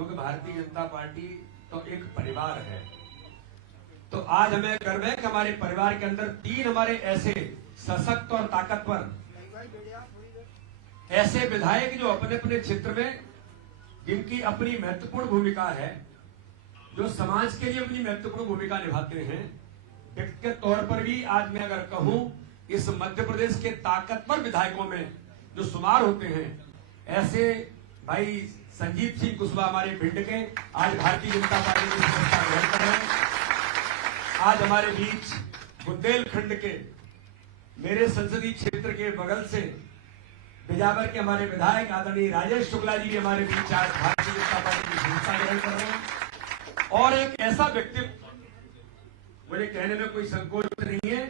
क्योंकि भारतीय जनता पार्टी तो एक परिवार है। तो आज हमें गर्व है कि हमारे परिवार के अंदर 3 हमारे ऐसे सशक्त और ताकतवर ऐसे विधायक जो अपने अपने क्षेत्र में जिनकी अपनी महत्वपूर्ण भूमिका है, जो समाज के लिए अपनी महत्वपूर्ण भूमिका निभाते हैं। व्यक्तिगत तौर पर भी आज मैं अगर कहूं, इस मध्य प्रदेश के ताकतवर विधायकों में जो शुमार होते हैं, ऐसे भाई संजीव सिंह कुशवाहा हमारे भिंड के आज भारतीय जनता पार्टी की सदस्यता ग्रहण कर रहे हैं। आज हमारे बीच बुंदेलखंड के मेरे संसदीय क्षेत्र के बगल से बिजावर के हमारे विधायक आदरणीय राजेश शुक्ला जी भी हमारे बीच आज भारतीय जनता पार्टी की सदस्यता ग्रहण कर रहे हैं। और एक ऐसा व्यक्तित्व, मुझे कहने में कोई संकोच नहीं है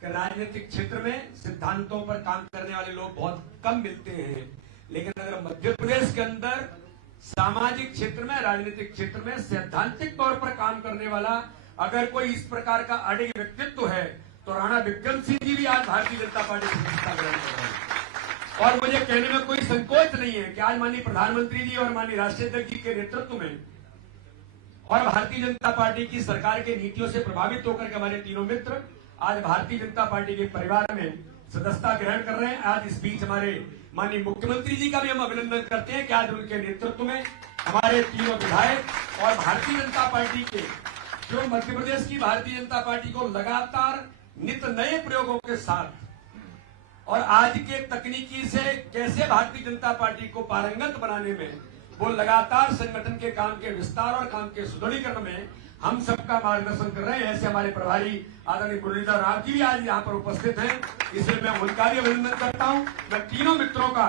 कि राजनीतिक क्षेत्र में सिद्धांतों पर काम करने वाले लोग बहुत कम मिलते हैं, लेकिन अगर मध्य प्रदेश के अंदर सामाजिक क्षेत्र में, राजनीतिक क्षेत्र में सैद्धांतिक तौर पर काम करने वाला अगर कोई इस प्रकार का अडिग व्यक्तित्व है तो राणा विक्रम सिंह जी भी आज भारतीय जनता पार्टी की सदस्यता ग्रहण कर रहे हैं। और मुझे कहने में कोई संकोच नहीं है कि आज माननीय प्रधानमंत्री जी और माननीय राष्ट्रीय अध्यक्ष जी के नेतृत्व में और भारतीय जनता पार्टी की सरकार के नीतियों से प्रभावित होकर के हमारे तीनों मित्र आज भारतीय जनता पार्टी के परिवार में सदस्यता ग्रहण कर रहे हैं। आज इस बीच हमारे माननीय मुख्यमंत्री जी का भी हम अभिनंदन करते हैं कि आज उनके नेतृत्व में हमारे तीनों विधायक और भारतीय जनता पार्टी के जो मध्य प्रदेश की भारतीय जनता पार्टी को लगातार नित नए प्रयोगों के साथ और आज के तकनीकी से कैसे भारतीय जनता पार्टी को पारंगत बनाने में वो लगातार संगठन के काम के विस्तार और काम के सुदृढ़ीकरण में हम सबका मार्गदर्शन कर रहे हैं। ऐसे हमारे प्रभारी आदरणीय मुरलीधर राव जी भी आज यहाँ पर उपस्थित हैं, इसलिए मैं उनका भी अभिनंदन करता हूँ। मैं तीनों मित्रों का,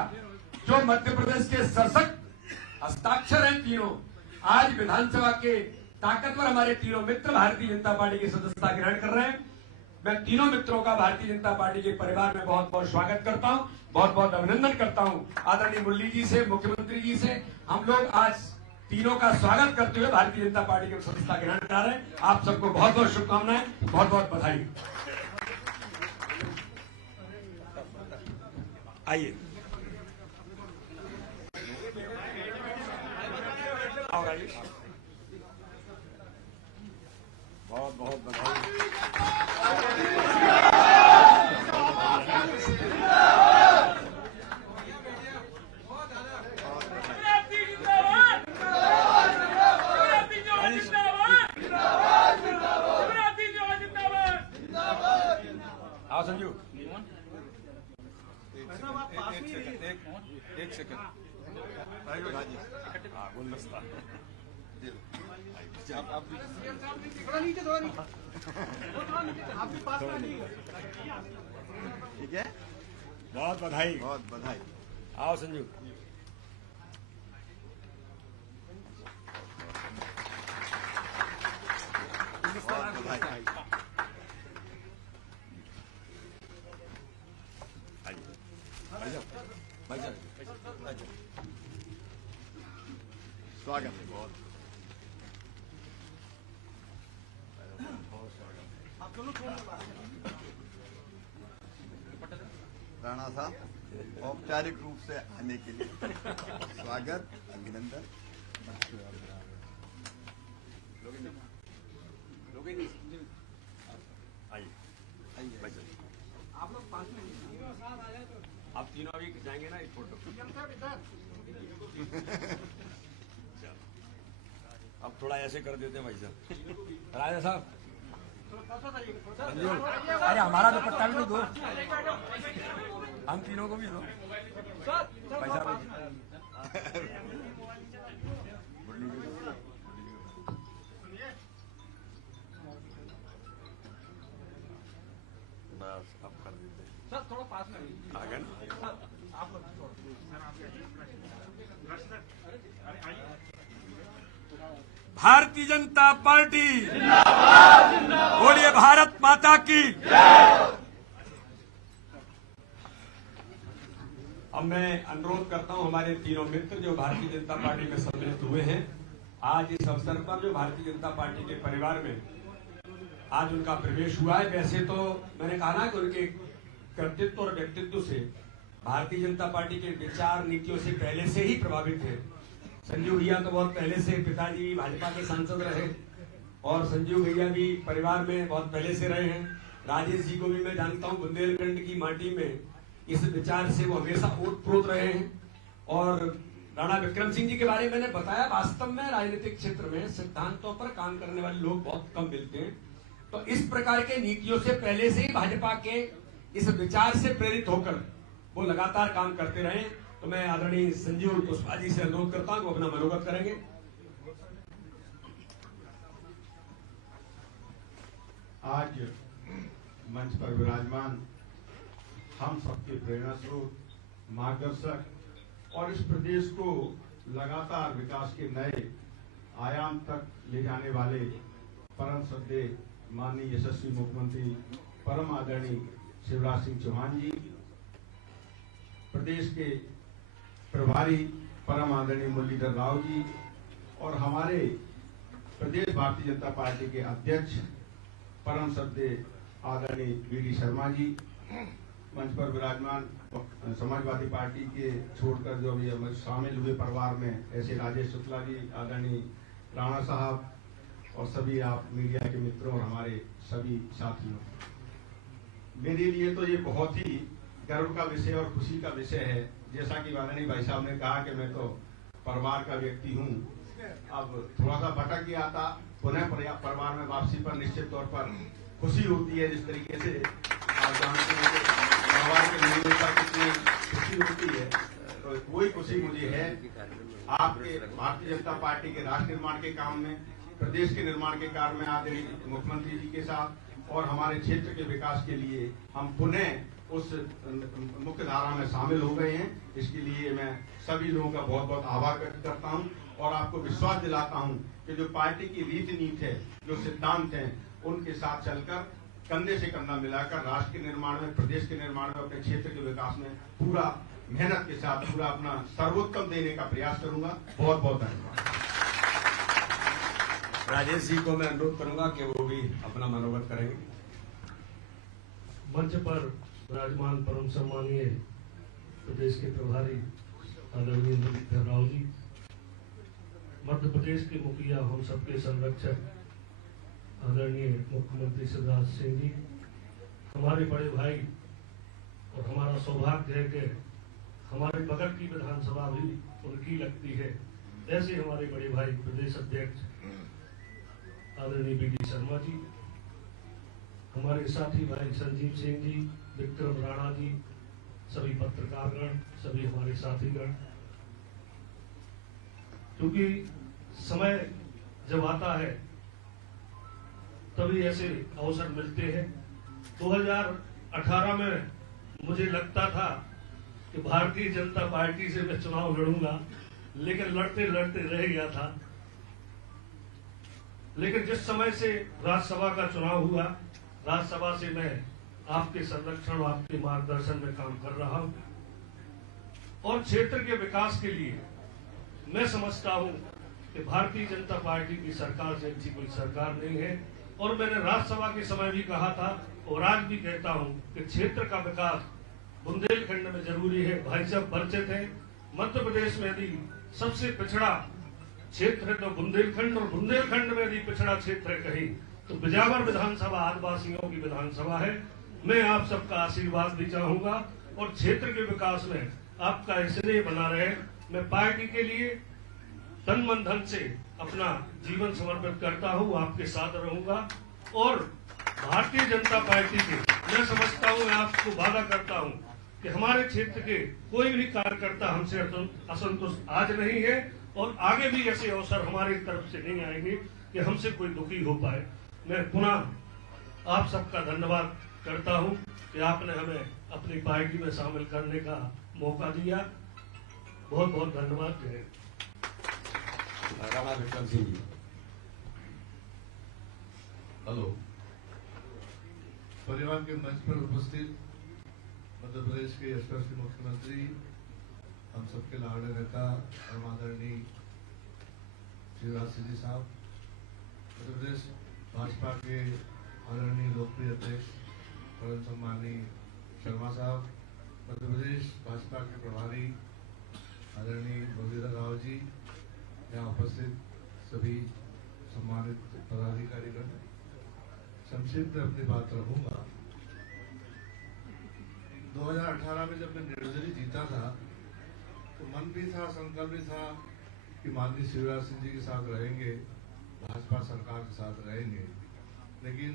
जो मध्य प्रदेश के सशक्त हस्ताक्षर हैं तीनों, आज विधानसभा के ताकतवर हमारे तीनों मित्र भारतीय जनता पार्टी की सदस्यता ग्रहण कर रहे हैं। मैं तीनों मित्रों का भारतीय जनता पार्टी के परिवार में बहुत बहुत स्वागत करता हूं, बहुत बहुत अभिनंदन करता हूं। आदरणीय मुरली जी से, मुख्यमंत्री जी से हम लोग आज तीनों का स्वागत करते हुए भारतीय जनता पार्टी की सदस्यता ग्रहण कर रहे हैं। आप सबको बहुत बहुत शुभकामनाएं, बहुत बहुत बधाई। आइए बहुत बहुत बधाई। आओ संजू, एक सेकंड गुलदस्ता ठीक है, बहुत बधाई, बहुत बधाई। आओ संजू। स्वागत है, बहुत राणा साहब औपचारिक रूप से आने के लिए स्वागत, अभिनंदन। आप लोग पास में आप तीनों अभी जाएंगे ना एक फोटो। अब थोड़ा ऐसे कर देते हैं भाई साहब। राजा साहब, अरे हमारा दुपट्टा भी तो दो, हम तीनों को भी दो भाई साहब। बस अब कर देते हैं सर, थोड़ा पास में आ गए आप लोग। भारतीय जनता पार्टी बोलिए, भारत माता की। अब मैं अनुरोध करता हूं हमारे तीनों मित्र जो भारतीय जनता पार्टी में सम्मिलित हुए हैं, आज इस अवसर पर जो भारतीय जनता पार्टी के परिवार में आज उनका प्रवेश हुआ है। वैसे तो मैंने कहा ना कि उनके कर्तृत्व और व्यक्तित्व से भारतीय जनता पार्टी के विचार नीतियों से पहले से ही प्रभावित है, संजीव भैया तो बहुत पहले से, पिताजी भी भाजपा के सांसद रहे और संजीव भैया भी परिवार में बहुत पहले से रहे हैं। राजेश जी को भी मैं जानता हूं, बुंदेलखंड की माटी में इस विचार से वो हमेशा ओतप्रोत रहे हैं। और राणा विक्रम सिंह जी के बारे में मैंने बताया, वास्तव में राजनीतिक क्षेत्र में सिद्धांतों पर काम करने वाले लोग बहुत कम मिलते हैं। तो इस प्रकार के नीतियों से पहले से ही भाजपा के इस विचार से प्रेरित होकर वो लगातार काम करते रहे। तो मैं आदरणीय संजीव कुशवाहा जी से अनुरोध करता हूं कि वो अपना मनोगत करेंगे। आज मंच पर विराजमान हम सबके प्रेरणा स्रोत, मार्गदर्शक और इस प्रदेश को लगातार विकास के नए आयाम तक ले जाने वाले परम श्रद्धेय माननीय यशस्वी मुख्यमंत्री परम आदरणीय शिवराज सिंह चौहान जी, प्रदेश के प्रभारी परम आदरणीय मुरलीधर राव जी और हमारे प्रदेश भारतीय जनता पार्टी के अध्यक्ष परम श्रद्धेय आदरणीय वी.डी. शर्मा जी, मंच पर विराजमान समाजवादी पार्टी के छोड़कर जो भी शामिल हुए परिवार में ऐसे राजेश शुक्ला जी, आदरणीय राणा साहब और सभी आप मीडिया के मित्रों और हमारे सभी साथियों, मेरे लिए तो ये बहुत ही गर्व का विषय और खुशी का विषय है। जैसा कि माननीय भाई साहब ने कहा कि मैं तो परिवार का व्यक्ति हूँ, अब थोड़ा सा भटक गया था, पुनः परिवार में वापसी पर निश्चित तौर पर खुशी होती है। जिस तरीके से आप जानते हैं कि परिवार के मिलने पर कितनी खुशी होती है, तो वही खुशी मुझे है आपके भारतीय जनता पार्टी के राष्ट्र निर्माण के काम में, प्रदेश के निर्माण के कार्य में आदरणीय मुख्यमंत्री जी के साथ और हमारे क्षेत्र के विकास के लिए हम पुनः उस मुख्य धारा में शामिल हो गए हैं। इसके लिए मैं सभी लोगों का बहुत बहुत आभार व्यक्त करता हूं और आपको विश्वास दिलाता हूं कि जो पार्टी की रीति नीति है, जो सिद्धांत हैं, उनके साथ चलकर कंधे से कंधा मिलाकर राष्ट्र के निर्माण में, प्रदेश के निर्माण में, अपने क्षेत्र के विकास में पूरा मेहनत के साथ पूरा अपना सर्वोत्तम देने का प्रयास करूंगा। बहुत बहुत धन्यवाद। राजेश जी को मैं अनुरोध करूंगा कि वो भी अपना मनोगत करेंगे। मंच पर विराजमान परम सम्मानीय प्रदेश के प्रभारी आदरणीय मुरलीधर राव जी, मध्य प्रदेश के मुखिया, हम सबके संरक्षक आदरणीय मुख्यमंत्री शिवराज सिंह जी, हमारे बड़े भाई, और हमारा सौभाग्य है कि हमारे बगल की विधानसभा भी उनकी लगती है। ऐसे हमारे बड़े भाई प्रदेश अध्यक्ष आदरणीय वी.डी. शर्मा जी, हमारे साथी भाई संजीव सिंह जी, विक्रम राणा जी, सभी पत्रकारगण, सभी हमारे साथीगण, क्योंकि समय जब आता है तभी ऐसे अवसर मिलते हैं। 2018 में मुझे लगता था कि भारतीय जनता पार्टी से मैं चुनाव लड़ूंगा, लेकिन लड़ते लड़ते रह गया था। लेकिन जिस समय से राज्यसभा का चुनाव हुआ, राज्यसभा से मैं आपके संरक्षण और आपके मार्गदर्शन में काम कर रहा हूं और क्षेत्र के विकास के लिए मैं समझता हूं कि भारतीय जनता पार्टी की सरकार से अच्छी कोई सरकार नहीं है। और मैंने राज्यसभा के समय भी कहा था और आज भी कहता हूं कि क्षेत्र का विकास बुंदेलखंड में जरूरी है। भाई साहब परिचित है, मध्य प्रदेश में यदि सबसे पिछड़ा क्षेत्र है तो बुंदेलखंड, और बुंदेलखंड में यदि पिछड़ा क्षेत्र है कहीं तो बिजावर विधानसभा आदिवासियों की विधानसभा है। मैं आप सबका आशीर्वाद भी चाहूंगा और क्षेत्र के विकास में आपका स्नेह बना रहे। मैं पार्टी के लिए तन मन धन से अपना जीवन समर्पित करता हूं, आपके साथ रहूंगा और भारतीय जनता पार्टी के मैं समझता हूं, मैं आपको वादा करता हूं कि हमारे क्षेत्र के कोई भी कार्यकर्ता हमसे असंतुष्ट आज नहीं है और आगे भी ऐसे अवसर हमारी तरफ से नहीं आएंगे कि हमसे कोई दुखी हो पाए। मैं पुनः आप सबका धन्यवाद करता हूं कि आपने हमें अपनी पार्टी में शामिल करने का मौका दिया। बहुत बहुत धन्यवाद। जय राणा विक्रम सिंह जी। हेलो, परिवार के मंच पर उपस्थित मध्य प्रदेश के यशस्वी मुख्यमंत्री, हम सबके लाडले नेता और आदरणीय शिवराज सिंह जी साहब, मध्य प्रदेश भाजपा के आदरणीय लोकप्रिय अध्यक्ष परम सम्मानीय शर्मा साहब, मध्य प्रदेश भाजपा के प्रभारी आदरणीय मुरलीधर राव जी, उपस्थित सभी सम्मानित पदाधिकारीगण, संक्षिप्त में अपनी बात रखूंगा। 2018 में जब मैं निर्दलीय जीता था तो मन भी था, संकल्प भी था कि माननीय शिवराज सिंह जी के साथ रहेंगे, भाजपा सरकार के साथ रहेंगे। लेकिन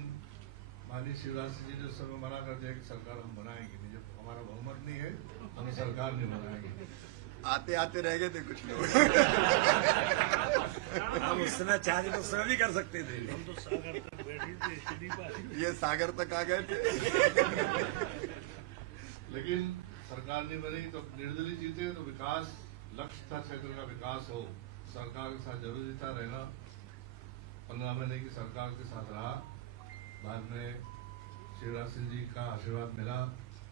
माननीय शिवराज सिंह जी ने उस समय मना कर दिया कि सरकार हम बनाएंगे नहीं, जब हमारा बहुमत नहीं है हम सरकार नहीं बनाएंगे। आते आते रह गए थे कुछ लोग। हम उस समय चाहे तो उस समय भी कर सकते थे। हम तो सागर तक बैठे थे, ये सागर तक आ गए थे। लेकिन सरकार नहीं बनी तो निर्दलीय जीते तो विकास लक्ष्य था, क्षेत्र का विकास हो, सरकार के साथ जरूर जीता रहना। 15 महीने की सरकार के साथ रहा, बाद में शिवराज सिंह जी का आशीर्वाद मिला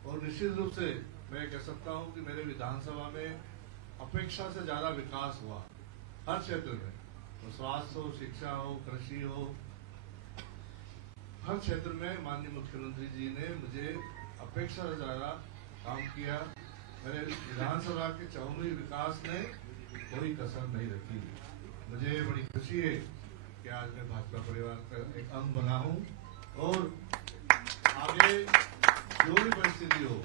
और निश्चित रूप से मैं कह सकता हूं कि मेरे विधानसभा में अपेक्षा से ज्यादा विकास हुआ हर क्षेत्र में, तो स्वास्थ्य हो, शिक्षा हो, कृषि हो, हर क्षेत्र में माननीय मुख्यमंत्री जी ने मुझे अपेक्षा से ज्यादा काम किया। मेरे विधानसभा के चहुमुखी विकास ने कोई कसर नहीं रखी। मुझे बड़ी खुशी है कि आज मैं भाजपा परिवार का एक अंग बना हूं और आगे जो भी परिस्थिति हो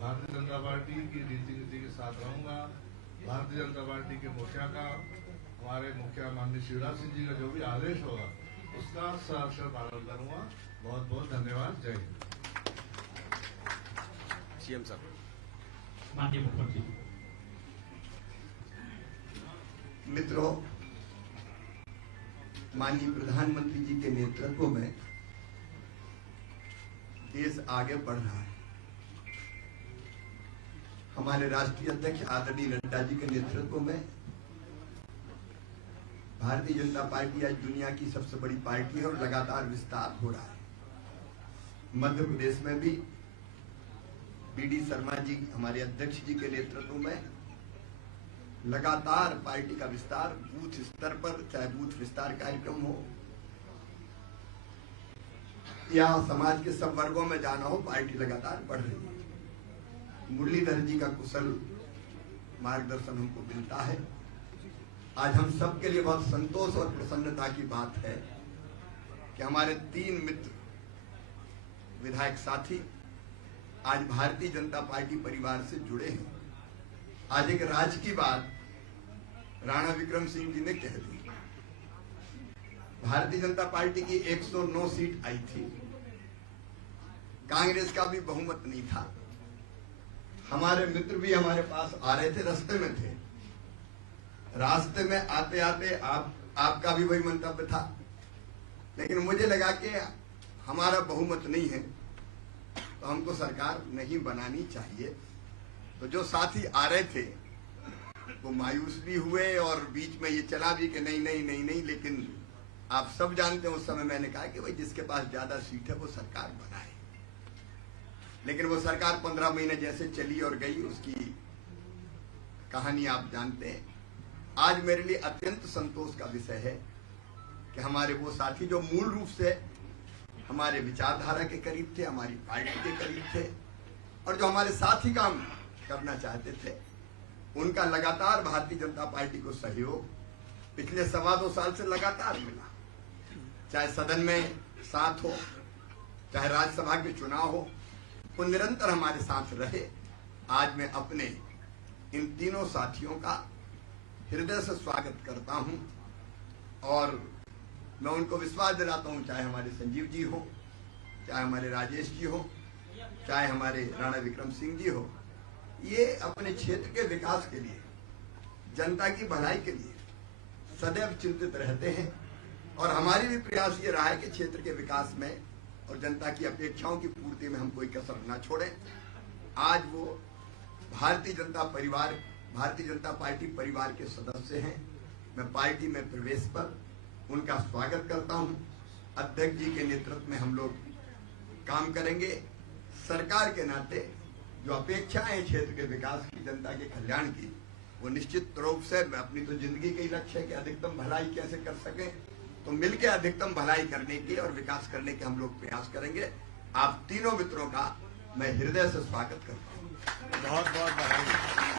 भारतीय जनता पार्टी की नीति के साथ रहूंगा। भारतीय जनता पार्टी के मुखिया का, हमारे मुखिया माननीय शिवराज सिंह जी का जो भी आदेश होगा उसका सअक्षर पालन करूंगा। बहुत बहुत धन्यवाद। जय हिंद। सीएम साहब, माननीय मुख्यमंत्री। मित्रों, माननीय प्रधानमंत्री जी के नेतृत्व में देश आगे बढ़ रहा है। हमारे राष्ट्रीय अध्यक्ष आदरणीय नड्डा जी के नेतृत्व में भारतीय जनता पार्टी आज दुनिया की सबसे बड़ी पार्टी है और लगातार विस्तार हो रहा है। मध्य प्रदेश में भी बीडी शर्मा जी हमारे अध्यक्ष जी के नेतृत्व में लगातार पार्टी का विस्तार बूथ स्तर पर, चाहे बूथ विस्तार कार्यक्रम हो या समाज के सब वर्गों में जाना हो, पार्टी लगातार बढ़ रही है। मुरलीधर जी का कुशल मार्गदर्शन हमको मिलता है। आज हम सबके लिए बहुत संतोष और प्रसन्नता की बात है कि हमारे 3 मित्र विधायक साथी आज भारतीय जनता पार्टी परिवार से जुड़े हैं। आज एक राज की बात राणा विक्रम सिंह जी ने कह दी। भारतीय जनता पार्टी की 109 सीट आई थी, कांग्रेस का भी बहुमत नहीं था। हमारे मित्र भी हमारे पास आ रहे थे, रास्ते में थे। रास्ते में आते आते आपका भी वही मंतव्य था, लेकिन मुझे लगा कि हमारा बहुमत नहीं है तो हमको सरकार नहीं बनानी चाहिए। तो जो साथी आ रहे थे वो मायूस भी हुए और बीच में ये चला भी कि नहीं नहीं नहीं नहीं, लेकिन आप सब जानते हैं उस समय मैंने कहा कि भाई जिसके पास ज्यादा सीट है वो सरकार बनाए। लेकिन वो सरकार 15 महीने जैसे चली और गई, उसकी कहानी आप जानते हैं। आज मेरे लिए अत्यंत संतोष का विषय है कि हमारे वो साथी जो मूल रूप से हमारे विचारधारा के करीब थे, हमारी पार्टी के करीब थे और जो हमारे साथ ही काम करना चाहते थे, उनका लगातार भारतीय जनता पार्टी को सहयोग पिछले 2.25 साल से लगातार मिला। चाहे सदन में साथ हो, चाहे राज्यसभा के चुनाव हो, वो निरंतर हमारे साथ रहे। आज मैं अपने इन तीनों साथियों का हृदय से स्वागत करता हूं और मैं उनको विश्वास दिलाता हूं, चाहे हमारे संजीव जी हो, चाहे हमारे राजेश जी हो, चाहे हमारे राणा विक्रम सिंह जी हो, ये अपने क्षेत्र के विकास के लिए, जनता की भलाई के लिए सदैव चिंतित रहते हैं और हमारी भी प्रयास ये रहा है कि क्षेत्र के विकास में और जनता की अपेक्षाओं की पूर्ति में हम कोई कसर न छोड़ें। आज वो भारतीय जनता पार्टी परिवार के सदस्य हैं। मैं पार्टी में प्रवेश पर उनका स्वागत करता हूं। अध्यक्ष जी के नेतृत्व में हम लोग काम करेंगे। सरकार के नाते जो अपेक्षाएं हैं क्षेत्र के विकास की, जनता के कल्याण की, वो निश्चित रूप से अपनी तो जिंदगी का ही लक्ष्य है कि अधिकतम भलाई कैसे कर सकें, तो मिलकर अधिकतम भलाई करने के और विकास करने के हम लोग प्रयास करेंगे। आप तीनों मित्रों का मैं हृदय से स्वागत करता हूँ। बहुत बहुत बधाई।